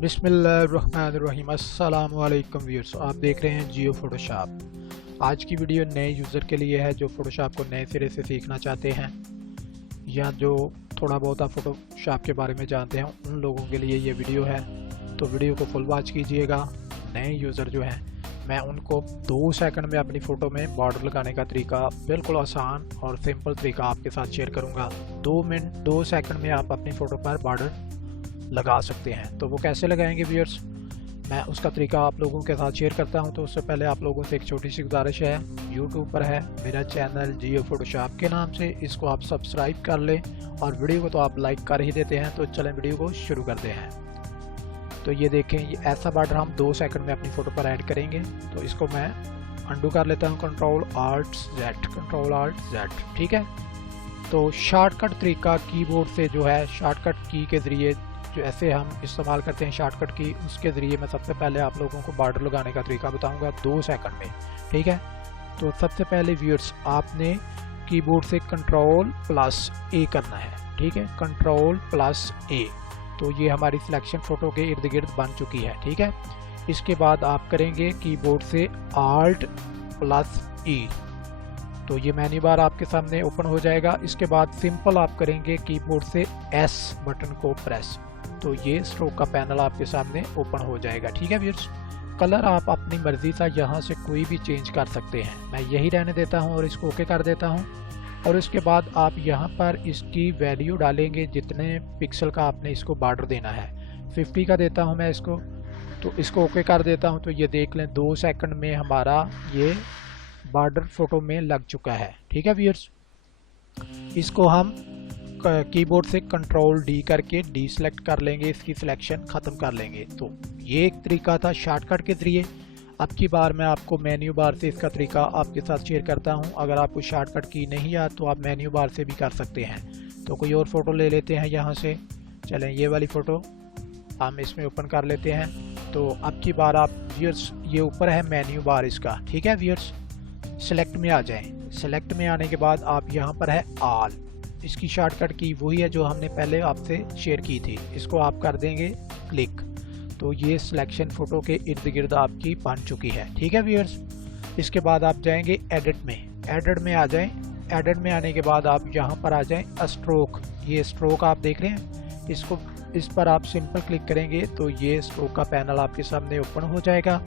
बिस्मिल्लाहिर्रहमानिर्रहीम। अस्सलाम वालेकुम व्यूअर्स, आप देख रहे हैं जियो फोटोशॉप। आज की वीडियो नए यूज़र के लिए है जो फोटोशॉप को नए सिरे से सीखना चाहते हैं या जो थोड़ा बहुत आप फोटोशॉप के बारे में जानते हैं उन लोगों के लिए ये वीडियो है। तो वीडियो को फुल वॉच कीजिएगा। नए यूज़र जो हैं मैं उनको 2 सेकंड में अपनी फ़ोटो में बॉर्डर लगाने का तरीका बिल्कुल आसान और सिंपल तरीका आपके साथ शेयर करूँगा। 2 सेकंड में आप अपनी फ़ोटो पर बॉर्डर लगा सकते हैं। तो वो कैसे लगाएंगे व्यूअर्स, मैं उसका तरीका आप लोगों के साथ शेयर करता हूं। तो उससे पहले आप लोगों से एक छोटी सी गुजारिश है, यूट्यूब पर है मेरा चैनल जियो फोटोशॉप के नाम से, इसको आप सब्सक्राइब कर लें और वीडियो को तो आप लाइक कर ही देते हैं। तो चलें वीडियो को शुरू करते हैं। तो ये देखें, ये ऐसा बॉर्डर हम 2 सेकंड में अपनी फ़ोटो पर ऐड करेंगे। तो इसको मैं अंडू कर लेता हूँ, कंट्रोल आल्ट जेड, ठीक है। तो शॉर्टकट तरीका कीबोर्ड से जो है शॉर्टकट की के ज़रिए जो ऐसे हम इस्तेमाल करते हैं शॉर्टकट की, उसके ज़रिए मैं सबसे पहले आप लोगों को बॉर्डर लगाने का तरीका बताऊंगा 2 सेकंड में, ठीक है। तो सबसे पहले व्यूअर्स आपने कीबोर्ड से कंट्रोल+A करना है, ठीक है, कंट्रोल+A। तो ये हमारी सिलेक्शन फ़ोटो के इर्द गिर्द बन चुकी है, ठीक है। इसके बाद आप करेंगे कीबोर्ड से Alt+E, तो ये मेन्यू बार आपके सामने ओपन हो जाएगा। इसके बाद सिंपल आप करेंगे कीबोर्ड से S बटन को प्रेस, तो ये स्ट्रोक का पैनल आपके सामने ओपन हो जाएगा, ठीक है व्यूअर्स। कलर आप अपनी मर्जी का यहाँ से कोई भी चेंज कर सकते हैं। मैं यही रहने देता हूँ और इसको ओके कर देता हूँ। और इसके बाद आप यहाँ पर इसकी वैल्यू डालेंगे जितने पिक्सल का आपने इसको बॉर्डर देना है। 50 का देता हूँ मैं इसको, तो इसको ओके कर देता हूँ। तो ये देख लें 2 सेकंड में हमारा ये बॉर्डर फोटो में लग चुका है, ठीक है व्यूअर्स। इसको हम कीबोर्ड से कंट्रोल-D करके डीसेलेक्ट कर लेंगे, इसकी सिलेक्शन ख़त्म कर लेंगे। तो ये एक तरीका था शॉर्टकट के ज़रिए। अब की बार मैं आपको मेन्यू बार से इसका तरीका आपके साथ शेयर करता हूं। अगर आपको शॉर्टकट की नहीं आती तो आप मेन्यू बार से भी कर सकते हैं। तो कोई और फ़ोटो ले लेते हैं यहाँ से, चलें ये वाली फ़ोटो हम इसमें ओपन कर लेते हैं। तो अब की बार आप व्यूअर्स, ये ऊपर है मेन्यू बार इसका, ठीक है व्यूअर्स। सेलेक्ट में आ जाएं। सेलेक्ट में आने के बाद आप यहाँ पर है ऑल, इसकी शॉर्टकट की वही है जो हमने पहले आपसे शेयर की थी। इसको आप कर देंगे क्लिक, तो ये सिलेक्शन फ़ोटो के इर्द गिर्द आपकी बन चुकी है, ठीक है व्यूअर्स। इसके बाद आप जाएंगे एडिट में आ जाएं। एडिट में आने के बाद आप यहाँ पर आ जाएं स्ट्रोक, ये स्ट्रोक आप देख रहे हैं, इसको इस पर आप सिंपल क्लिक करेंगे तो ये स्ट्रोक का पैनल आपके सामने ओपन हो जाएगा।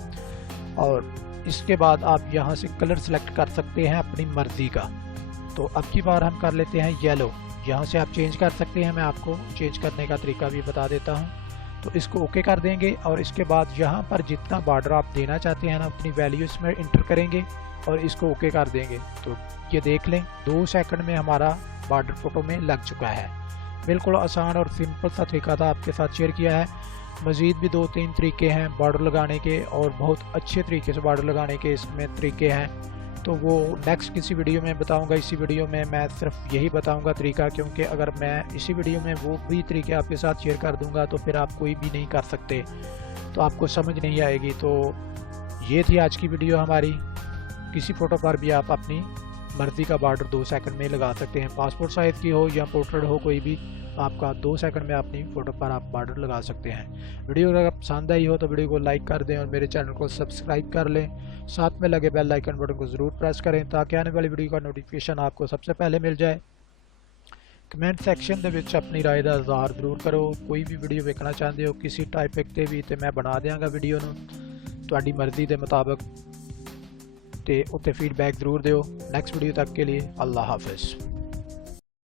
और इसके बाद आप यहाँ से कलर सेलेक्ट कर सकते हैं अपनी मर्ज़ी का। तो अब की बार हम कर लेते हैं येलो, यहाँ से आप चेंज कर सकते हैं, मैं आपको चेंज करने का तरीका भी बता देता हूँ। तो इसको ओके कर देंगे और इसके बाद यहाँ पर जितना बॉर्डर आप देना चाहते हैं ना अपनी वैल्यू इसमें इंटर करेंगे और इसको ओके कर देंगे। तो ये देख लें 2 सेकंड में हमारा बॉर्डर फोटो में लग चुका है। बिल्कुल आसान और सिंपल सा तरीका था, आपके साथ शेयर किया है। मज़ीद भी 2-3 तरीके हैं बॉर्डर लगाने के और बहुत अच्छे तरीके से बॉर्डर लगाने के इसमें तरीके हैं। तो वो नेक्स्ट किसी वीडियो में बताऊंगा। इसी वीडियो में मैं सिर्फ यही बताऊंगा तरीका, क्योंकि अगर मैं इसी वीडियो में वो भी तरीके आपके साथ शेयर कर दूंगा तो फिर आप कोई भी नहीं कर सकते, तो आपको समझ नहीं आएगी। तो ये थी आज की वीडियो हमारी। किसी फ़ोटो पर भी आप अपनी मर्ज़ी का बॉर्डर 2 सेकंड में लगा सकते हैं, पासपोर्ट साइज़ की हो या पोर्ट्रेट हो, कोई भी आपका 2 सेकंड में अपनी फ़ोटो पर आप बॉर्डर लगा सकते हैं। वीडियो अगर पसंद आई हो तो वीडियो को लाइक कर दें और मेरे चैनल को सब्सक्राइब कर लें। साथ में लगे बेल आइकन बटन को ज़रूर प्रेस करें ताकि आने वाली वीडियो का नोटिफिकेशन आपको सबसे पहले मिल जाए। कमेंट सैक्शन ਦੇ ਵਿੱਚ अपनी राय ਦਾ इज़हार ज़रूर करो। कोई भी वीडियो देखना चाहते हो किसी टॉपिक ਤੇ भी तो मैं बना देंगा वीडियो ਨੂੰ ਤੁਹਾਡੀ मर्जी के मुताबिक, तो उत्ते फीडबैक ज़रूर दो। नेक्स्ट वीडियो तक के लिए अल्लाह हाफिज़।